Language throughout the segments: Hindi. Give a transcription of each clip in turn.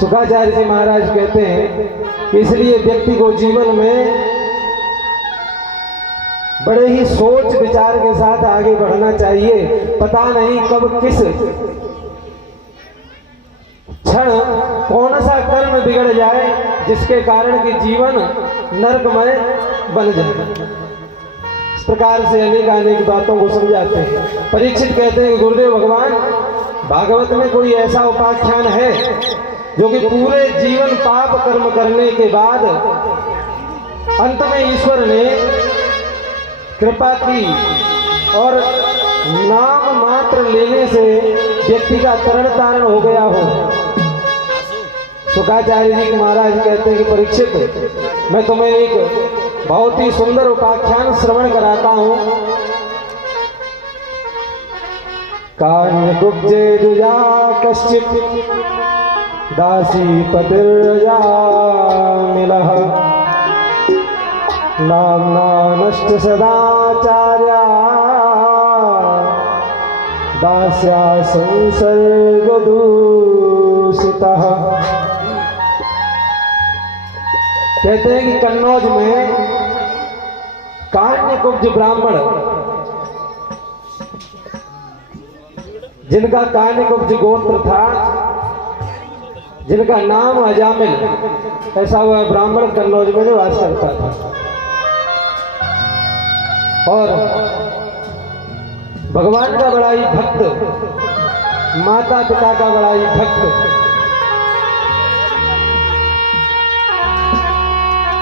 शुकाचार्य जी महाराज कहते हैं कि इसलिए व्यक्ति को जीवन में बड़े ही सोच विचार के साथ आगे बढ़ना चाहिए। पता नहीं कब किस क्षण कौन सा कर्म बिगड़ जाए जिसके कारण कि जीवन नरकमय बन जाए। इस प्रकार से अनेक बातों को समझाते हैं। परीक्षित कहते हैं कि गुरुदेव भगवान, भागवत में कोई ऐसा उपाख्यान है जो कि पूरे जीवन पाप कर्म करने के बाद अंत में ईश्वर ने कृपा की और नाम मात्र लेने से व्यक्ति का तरण तारण हो गया हो? शुकाचार्य जी महाराज कहते हैं कि परीक्षित, मैं तुम्हें एक बहुत ही सुंदर उपाख्यान श्रवण कराता हूं। कान्यकुब्जे दुजा कश्चित् दासी पतिर्जा मिलः नाम्ना नष्ट सदाचार्या दास्या संसर्ग दूषितः। कहते हैं कि कन्नौज में कान्यकुब्ज ब्राह्मण, जिनका कान्यकुब्ज गोत्र था, जिनका नाम अजामिल, ऐसा हुआ ब्राह्मण कन्नौज में निवास करता था और भगवान का बड़ा ही भक्त, माता पिता का बड़ा ही भक्त।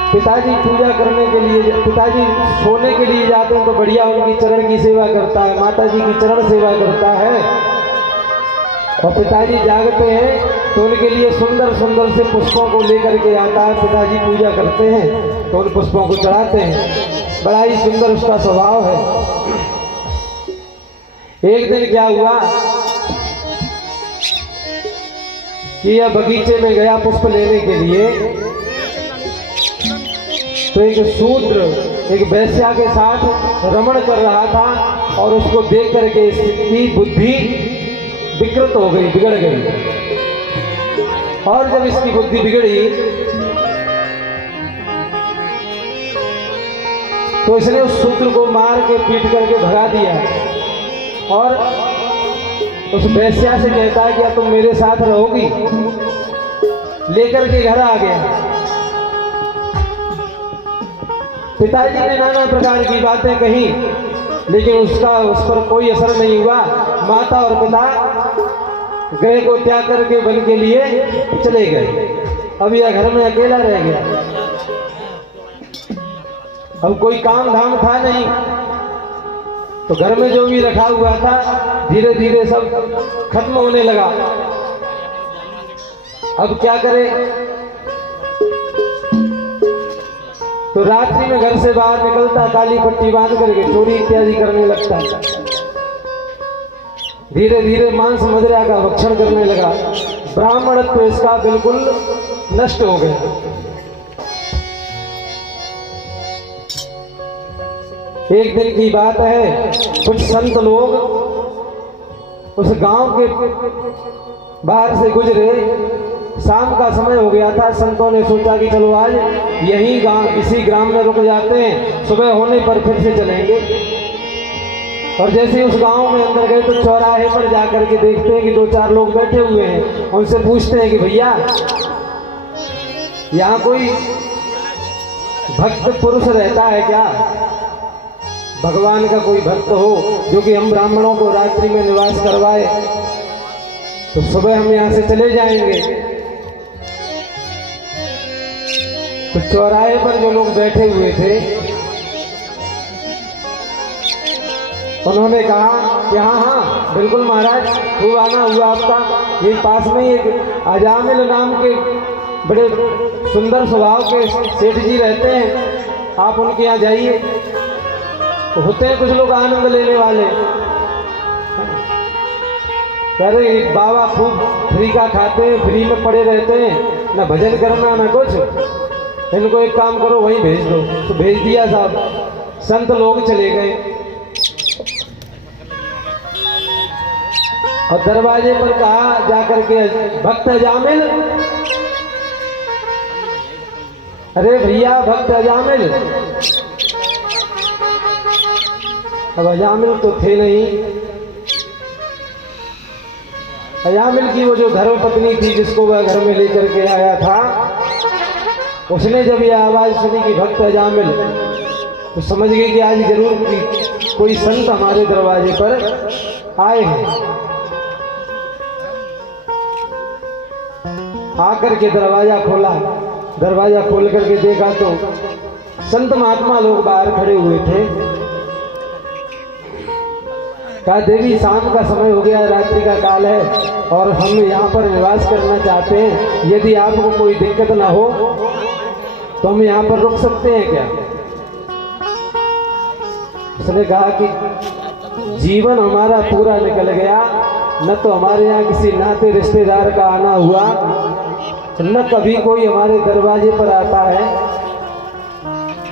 पिताजी पूजा करने के लिए, पिताजी सोने के लिए जाते हैं तो बढ़िया उनकी चरण की सेवा करता है, माता जी की चरण सेवा करता है। और पिताजी जागते हैं तो उनके लिए सुंदर सुंदर से पुष्पों को लेकर के आता है। पिताजी पूजा करते हैं तो उन पुष्पों को चढ़ाते हैं। बड़ा ही सुंदर उसका स्वभाव है। एक दिन क्या हुआ कि यह बगीचे में गया पुष्प लेने के लिए, तो एक शूद्र एक वैश्या के साथ रमण कर रहा था और उसको देख करके इसकी बुद्धि विकृत हो गई, बिगड़ गई। और जब इसकी बुद्धि बिगड़ी तो इसने उस शूद्र को मार के पीट करके भगा दिया और उस वैश्या से कहता है क्या तुम मेरे साथ रहोगी? लेकर के घर आ गया। पिताजी ने नाना प्रकार की बातें कही लेकिन उस पर कोई असर नहीं हुआ। माता और पिता गृह को त्याग करके वन के लिए चले गए। अब यह घर में अकेला रह गया। अब कोई काम धाम था नहीं तो घर में जो भी रखा हुआ था धीरे धीरे सब खत्म होने लगा। अब क्या करे? तो रात्रि में घर से बाहर निकलता, काली पट्टी बांध करके चोरी इत्यादि करने लगता। धीरे धीरे मांस मदिरा का भक्षण करने लगा। ब्राह्मणत्व इसका बिल्कुल नष्ट हो गया। एक दिन की बात है, कुछ संत लोग उस गांव के बाहर से गुजरे। शाम का समय हो गया था। संतों ने सोचा कि चलो आज यही गांव, इसी ग्राम में रुक जाते हैं, सुबह होने पर फिर से चलेंगे। और जैसे उस गांव में अंदर गए तो चौराहे पर जाकर के देखते हैं कि दो चार लोग बैठे हुए हैं। उनसे पूछते हैं कि भैया यहाँ कोई भक्त पुरुष रहता है क्या? भगवान का कोई भक्त हो जो कि हम ब्राह्मणों को रात्रि में निवास करवाए, तो सुबह हम यहाँ से चले जाएंगे। तो चौराहे पर जो लोग बैठे हुए थे उन्होंने कहा कि हाँ हाँ बिल्कुल महाराज, खूब आना हुआ आपका। ये पास में एक अजामिल नाम के बड़े सुंदर स्वभाव के सेठ जी रहते हैं, आप उनके यहाँ जाइए। तो होते हैं कुछ लोग आनंद लेने वाले, कह रहे बाबा खूब फ्री का खाते हैं, फ्री में पड़े रहते हैं, ना भजन करना ना कुछ, इनको एक काम करो वहीं भेज दो। तो भेज दिया साहब। संत लोग चले गए। और दरवाजे पर कहा जाकर के, भक्त अजामिल, अरे भैया भक्त अजामिल। अब अजामिल तो थे नहीं। अजामिल की वो जो धर्मपत्नी थी जिसको वह घर में लेकर के आया था, उसने जब ये आवाज सुनी कि भक्त अजामिल, तो समझ गई कि आज जरूर कोई संत हमारे दरवाजे पर आए हैं। आकर के दरवाजा खोला, दरवाजा खोल करके देखा तो संत महात्मा लोग बाहर खड़े हुए थे। कहा, देवी शाम का समय हो गया, रात्रि का काल है और हम यहाँ पर निवास करना चाहते हैं, यदि आपको कोई दिक्कत ना हो तो हम यहाँ पर रुक सकते हैं क्या? उसने कहा कि जीवन हमारा पूरा निकल गया, न तो हमारे यहाँ किसी नाते रिश्तेदार का आना हुआ, न कभी कोई हमारे दरवाजे पर आता है।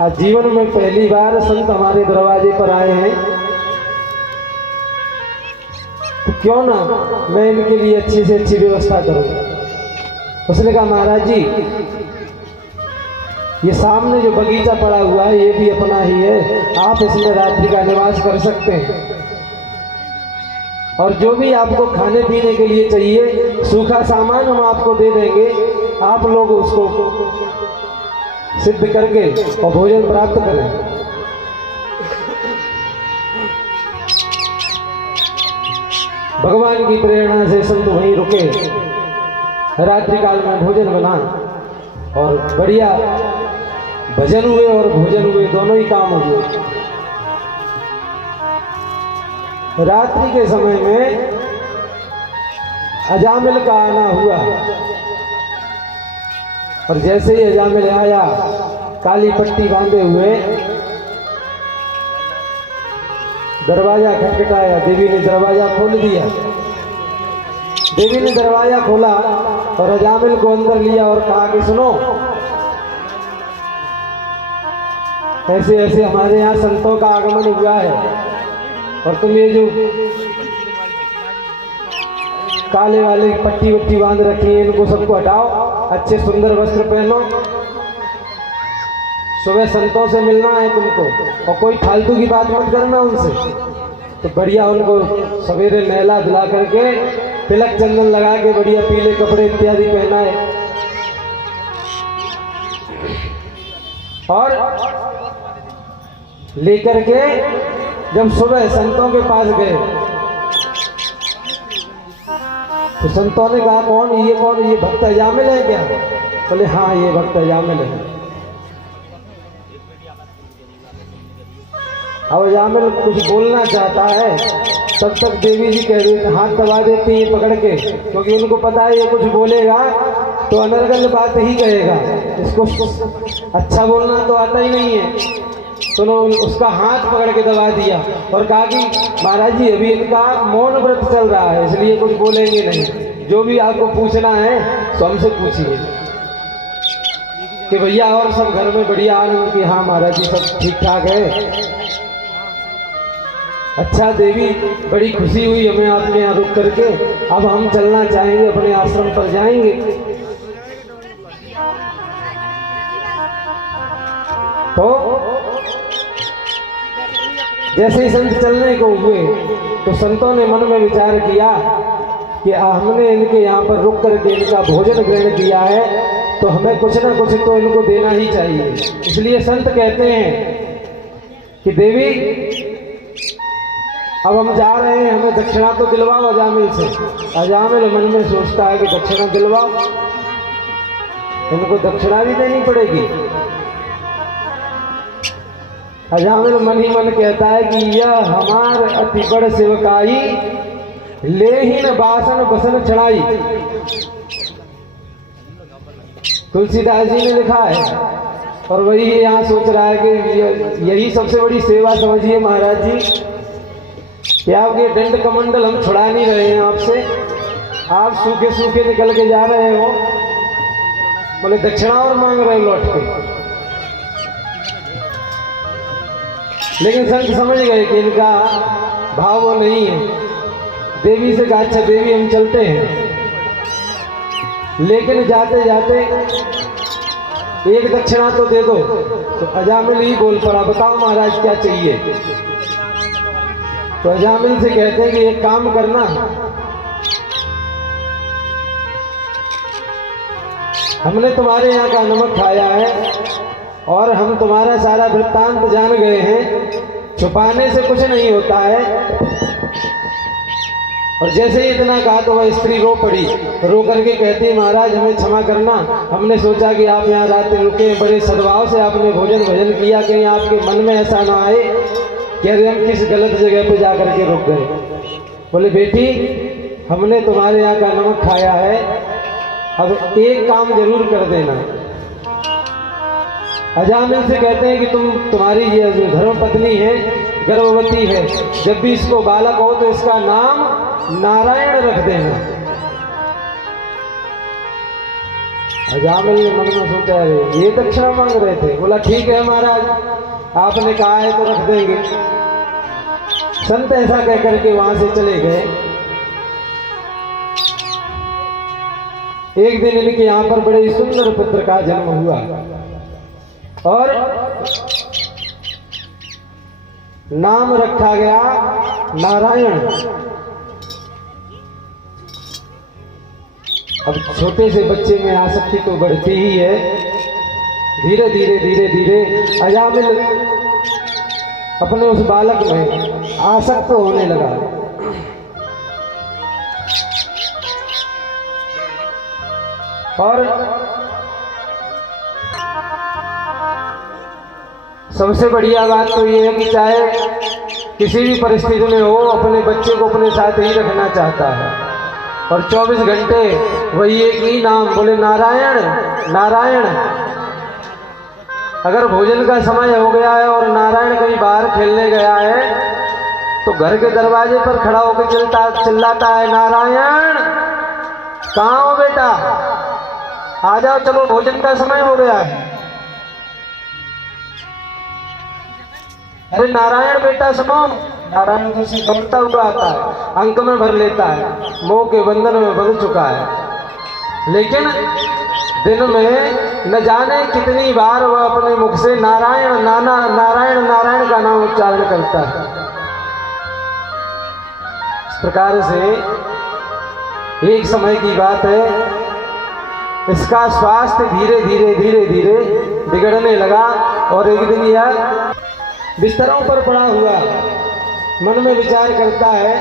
आज जीवन में पहली बार संत हमारे दरवाजे पर आए हैं, तो क्यों ना मैं इनके लिए अच्छी से अच्छी व्यवस्था करूं। उसने कहा, महाराज जी, ये सामने जो बगीचा पड़ा हुआ है ये भी अपना ही है, आप इसमें रात्रि का निवास कर सकते हैं और जो भी आपको खाने पीने के लिए चाहिए सूखा सामान हम आपको दे देंगे, आप लोग उसको सिद्ध करके और भोजन प्राप्त करें। भगवान की प्रेरणा से संत वहीं रुके, रात्रि काल में भोजन बना और बढ़िया भजन हुए और भोजन हुए, दोनों ही काम हुए। रात्रि के समय में अजामिल का आना हुआ और जैसे ही अजामिल आया, काली पट्टी बांधे हुए, दरवाजा खटखटाया, देवी ने दरवाजा खोल दिया। देवी ने दरवाजा खोला और अजामिल को अंदर लिया और कहा कि सुनो, ऐसे ऐसे हमारे यहाँ संतों का आगमन हुआ है और तुम ये जो काले वाले पट्टी वट्टी बांध रखी है इनको सबको हटाओ, अच्छे सुंदर वस्त्र पहनो, सुबह संतों से मिलना है तुमको और कोई फालतू की बात मत करना उनसे। तो बढ़िया उनको सवेरे नहला धुला करके तिलक चंदन लगा के बढ़िया पीले कपड़े इत्यादि पहनाए और लेकर के जब सुबह संतों के पास गए तो संतों ने कहा, कौन ये, कौन ये भक्त अजामिल है क्या? बोले हाँ, ये भक्त अजामिल है। अब अजामिल कुछ बोलना चाहता है, तब तक देवी जी कह रही, हाथ दबा देती है पकड़ के, क्योंकि उनको पता है ये कुछ बोलेगा तो अनर्गल बात ही कहेगा, इसको अच्छा बोलना तो आता ही नहीं है। तो उन्होंने उसका हाथ पकड़ के दबा दिया और कहा कि महाराज जी, अभी इनका मौन व्रत चल रहा है, इसलिए कुछ बोलेंगे नहीं, जो भी आपको पूछना है तो हमसे पूछिए। कि भैया और सब घर में बढ़िया आनंद की, हाँ महाराज जी सब ठीक ठाक है। अच्छा देवी, बड़ी खुशी हुई हमें आपके यहाँ रुक करके, अब हम चलना चाहेंगे, अपने आश्रम पर जाएंगे। तो जैसे ही संत चलने को हुए तो संतों ने मन में विचार किया कि हमने इनके यहाँ पर रुक करके इनका भोजन ग्रहण किया है तो हमें कुछ ना कुछ तो इनको देना ही चाहिए। इसलिए संत कहते हैं कि देवी, अब हम जा रहे हैं, हमें दक्षिणा तो दिलवाओ अजामिल से। अजामिल मन में सोचता है कि दक्षिणा दिलवाओ, इनको दक्षिणा भी देनी पड़ेगी। अजामिल मन ही मन कहता है कि यह हमार अति बड़ सेवकाई, लेहिन बासन बसन चढ़ाई। तुलसीदास जी ने लिखा है और वही यहाँ सोच रहा है कि यही सबसे बड़ी सेवा समझिए महाराज जी कि आपके दंड कमंडल हम छुड़ा नहीं रहे हैं आपसे, आप सूखे सूखे निकल के जा रहे हो, बोले दक्षिणा और मांग रहे हो लौट के। लेकिन संत समझ गए कि इनका भाव वो नहीं है, देवी से कहा अच्छा देवी हम चलते हैं, लेकिन जाते जाते एक दक्षिणा तो दे दो। तो अजामिल ही बोल पड़ा बताओ महाराज क्या चाहिए। तो अजामिल से कहते हैं कि एक काम करना, हमने तुम्हारे यहाँ का नमक खाया है और हम तुम्हारा सारा वृत्तांत जान गए हैं, छुपाने से कुछ नहीं होता है। और जैसे ही इतना कहा तो वह स्त्री रो पड़ी, रो करके कहती महाराज हमें क्षमा करना, हमने सोचा कि आप यहाँ रात रुके, बड़े सद्भाव से आपने भोजन भजन किया, कहीं आपके मन में ऐसा ना आए कि अरे हम किस गलत जगह पे जा करके रुक गए। बोले बेटी हमने तुम्हारे यहाँ का नमक खाया है, अब एक काम जरूर कर देना। अजामिल से कहते हैं कि तुम्हारी ये जो धर्म पत्नी है गर्भवती है, जब भी इसको बालक हो तो इसका नाम नारायण रख देना। अजामिल ने मन में सोचा अरे ये दक्षिणा मांग रहे थे। बोला ठीक है महाराज आपने कहा है तो रख देंगे। संत ऐसा कह करके वहां से चले गए। एक दिन इनके यहाँ पर बड़े सुंदर पुत्र का जन्म हुआ और नाम रखा गया नारायण। अब छोटे से बच्चे में आसक्ति तो बढ़ती ही है। धीरे धीरे धीरे धीरे अजामिल अपने उस बालक में आसक्त होने लगा। और सबसे बढ़िया बात तो ये है कि चाहे किसी भी परिस्थिति में हो अपने बच्चे को अपने साथ ही रखना चाहता है और 24 घंटे वही एक ही नाम बोले नारायण नारायण। अगर भोजन का समय हो गया है और नारायण कहीं बाहर खेलने गया है तो घर के दरवाजे पर खड़ा होकर चिल्लाता है नारायण कहाँ हो बेटा, आ जाओ चलो भोजन का समय हो गया है। अरे नारायण बेटा सुनो। नारायण जी से दौड़ता हुआ आता है, अंक में भर लेता है, मोह के बंधन में बंध चुका है। लेकिन दिन में न जाने कितनी बार वह अपने मुख से नारायण नारायण नारायण का नाम उच्चारण करता है। इस प्रकार से एक समय की बात है, इसका स्वास्थ्य धीरे धीरे धीरे धीरे बिगड़ने लगा और एक दिन यह बिस्तरों पर पड़ा हुआ मन में विचार करता है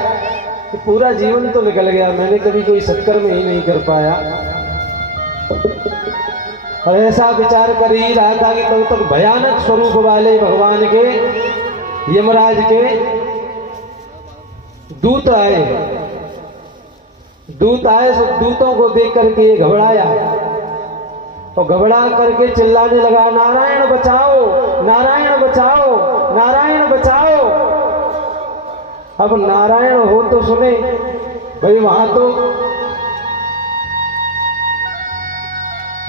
कि पूरा जीवन तो निकल गया, मैंने कभी कोई सत्कर्म ही नहीं कर पाया। और ऐसा विचार कर ही रहा था कि तब तक भयानक स्वरूप वाले भगवान के यमराज के दूत आए। तो दूतों को देख करके ये घबराया और घबरा करके चिल्लाने लगा नारायण बचाओ नारायण बचाओ नारायण बचाओ। अब नारायण हो तो सुने भाई, वहां तो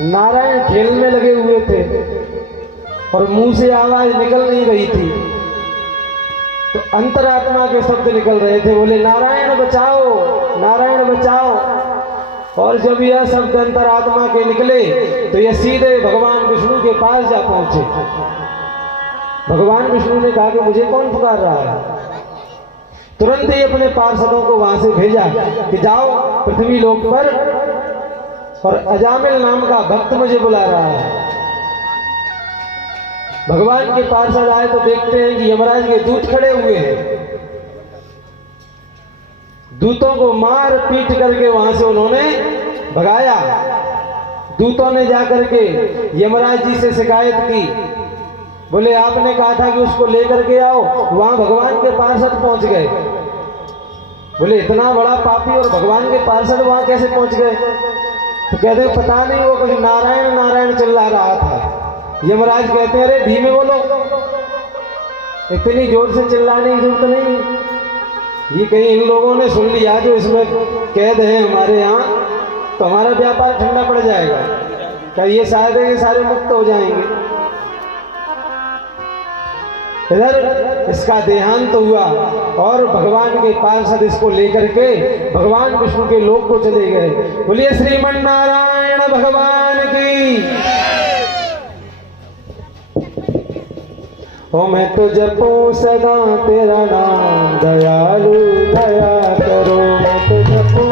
नारायण खेल में लगे हुए थे और मुंह से आवाज निकल नहीं रही थी, तो अंतरात्मा के शब्द निकल रहे थे, बोले नारायण बचाओ नारायण बचाओ। और जब यह शब्द अंतरात्मा के निकले तो यह सीधे भगवान विष्णु के पास जा पहुंचे। भगवान विष्णु ने कहा कि मुझे कौन पुकार रहा है। तुरंत ही अपने पार्षदों को वहां से भेजा कि जाओ पृथ्वी लोक पर, और अजामिल नाम का भक्त मुझे बुला रहा है। भगवान के पार्षद आए तो देखते हैं कि यमराज के दूत खड़े हुए हैं। दूतों को मार पीट करके वहां से उन्होंने भगाया। दूतों ने जाकर के यमराज जी से शिकायत की, बोले आपने कहा था कि उसको लेकर के आओ। वहां भगवान के पार्षद पहुंच गए। बोले इतना बड़ा पापी और भगवान के पार्षद वहां कैसे पहुंच गए? तो कहते पता नहीं, वो कुछ नारायण नारायण चिल्ला रहा था। यमराज कहते हैं अरे धीमे बोलो, इतनी जोर से चिल्लाने की जरूरत नहीं, ये कहीं इन लोगों ने सुन लिया जो इसमें कैद है हमारे यहाँ, तो हमारा व्यापार ठंडा पड़ जाएगा। क्या ये शायद है कि सारे मुक्त हो जाएंगे? इधर इसका देहांत हुआ और भगवान के पार्षद इसको लेकर के भगवान विष्णु के लोक को चले गए। बोलिए श्रीमन नारायण भगवान की। ओ मैं तो जपूं सदा तेरा नाम दयालु दया करो। मैं तो जपूं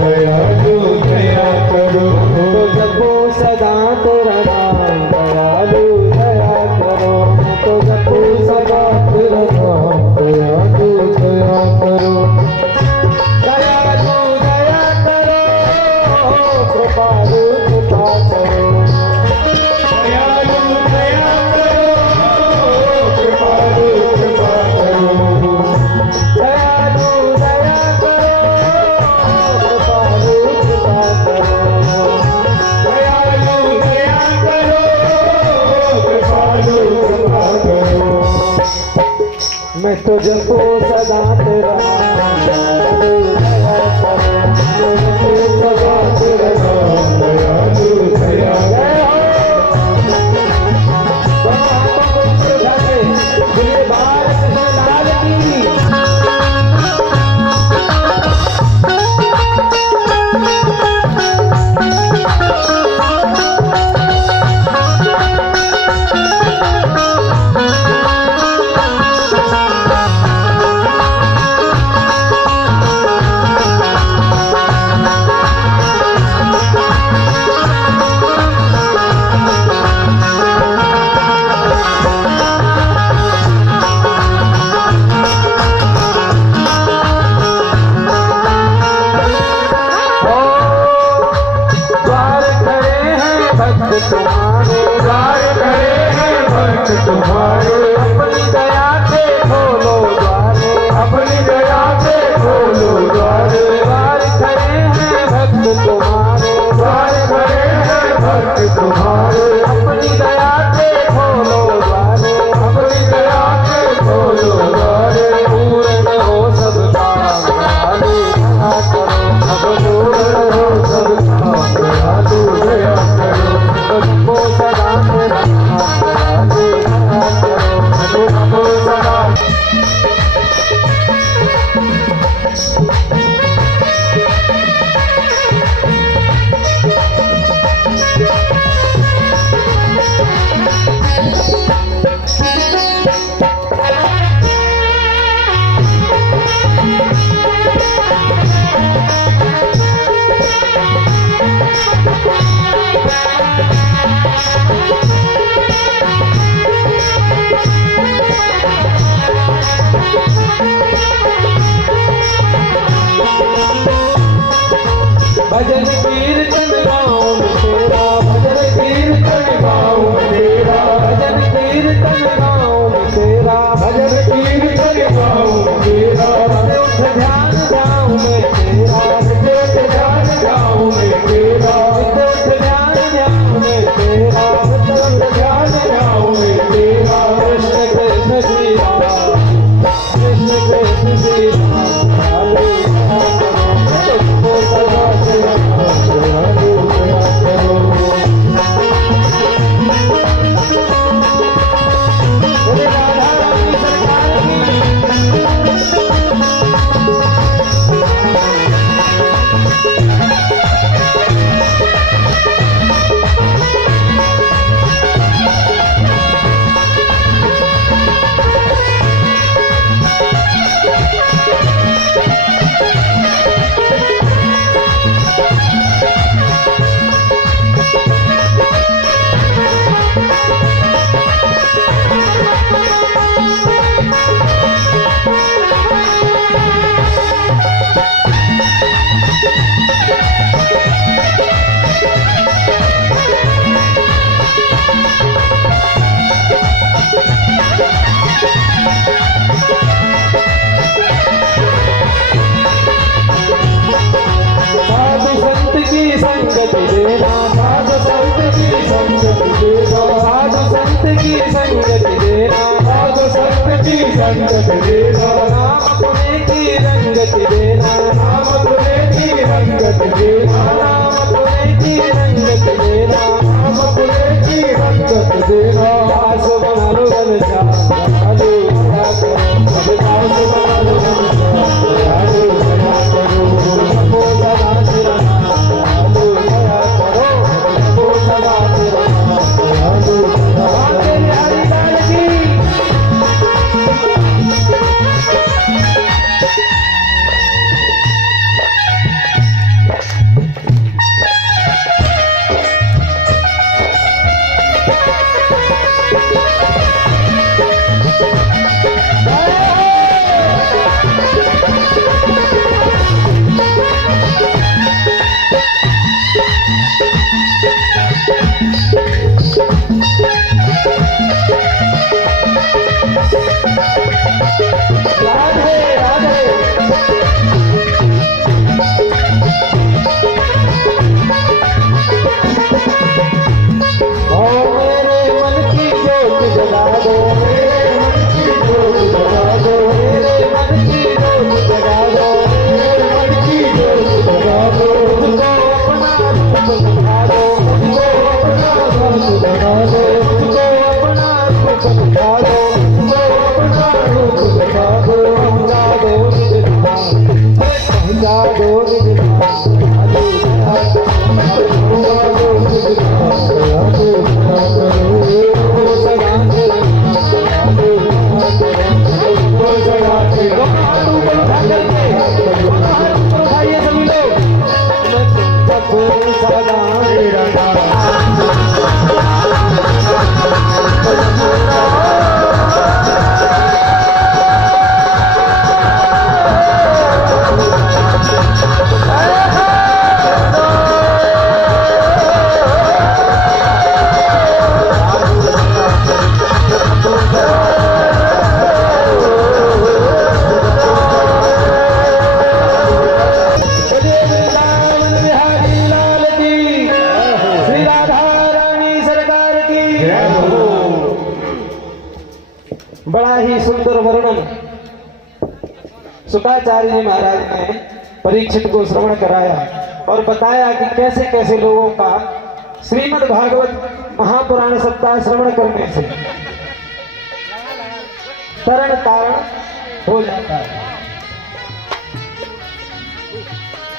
दयालु दया करो। तो जपूं सदा तेरा नाम दयालु दया करो। तो जपूं सदा तेरा नाम दयालु दया करो। दयालु दया करो कृपालु कृपा करो। मैं तो जपो सदा तेरा दयालु दया करो। सदा तेरा दयालु दया तुम्हारे अपनी दया से खोलो द्वारे। अपनी दया से खोलो द्वारे। द्वार खड़े हैं भक्त तुम्हारे। द्वार खड़े हैं भक्त तुम्हारे। अपनी दया से खोलो द्वारे। अपनी दया से खोलो द्वारे। पूर्ण हो सब काम दयालु दया करो। अब पूर्ण हो सब काम दयालु दया करो। सबको सदा तेरा नाम दयालु सदा। भजन कीर्तन गाऊं तेरा। भजन कीर्तन गाऊं तेरा। भजन कीर्तन गाऊं तेरा। भजन कीर्तन गाऊं तेरा। उठ ध्यान जाऊं मैं तेरा। उठ ध्यान जाऊं मैं तेरा। उठ ध्यान जाऊं मैं तेरा। उठ ध्यान जाऊं मैं तेरा। कृष्ण कृष्ण श्री राम। कृष्ण कृष्ण श्री राम। संगत देना। नाम अपने की रंगत देना। नाम अपने की रंगत देना। नाम अपने की रंगत देना, बकुले की रंगत देना, दास बना लो घनश्याम दयालु दया करो, अब दास बना लो घनश्याम दयालु दया करो, सबको सदा तेरा नाम दयालु दया करो, सबको सदा तेरा नाम दयालु दया करो। हरि लाल की राधे राधे। ओ मेरे मन की ज्योत जगा दो, मेरे मन की ज्योत जगा दो, मेरे मन की ज्योत जगा दो, मेरे मन की ज्योत जगा दो, मुझको अपना रूप दिखा दो, मुझको अपना रूप दिखा दो, मुझको अपना रूप दिखा दो, मुझको अपना रूप दिखा दो, पहुंचा दो निज धाम, पहुंचा दो निज धाम, दयालु दया करो, पहुंचा दो निज धाम, दयालु दया करो, सबको सदा तेरा नाम दयालु दया करो, सबको सदा तेरा नाम। हाथ ऊपर उठा करके, हाथ ऊपर उठाइए सभी लोग, मैं सबको सदा तेरा नाम। बोलिए वृंदावन बिहारी लाल की, श्री राधा रानी सरकार की। बड़ा ही सुंदर वर्णन शुक्राचार्य जी महाराज ने परीक्षित को श्रवण कराया और बताया कि कैसे कैसे लोगों का श्रीमद् भागवत महापुराण सप्ताह श्रवण करने से तरण तारण हो जाता है।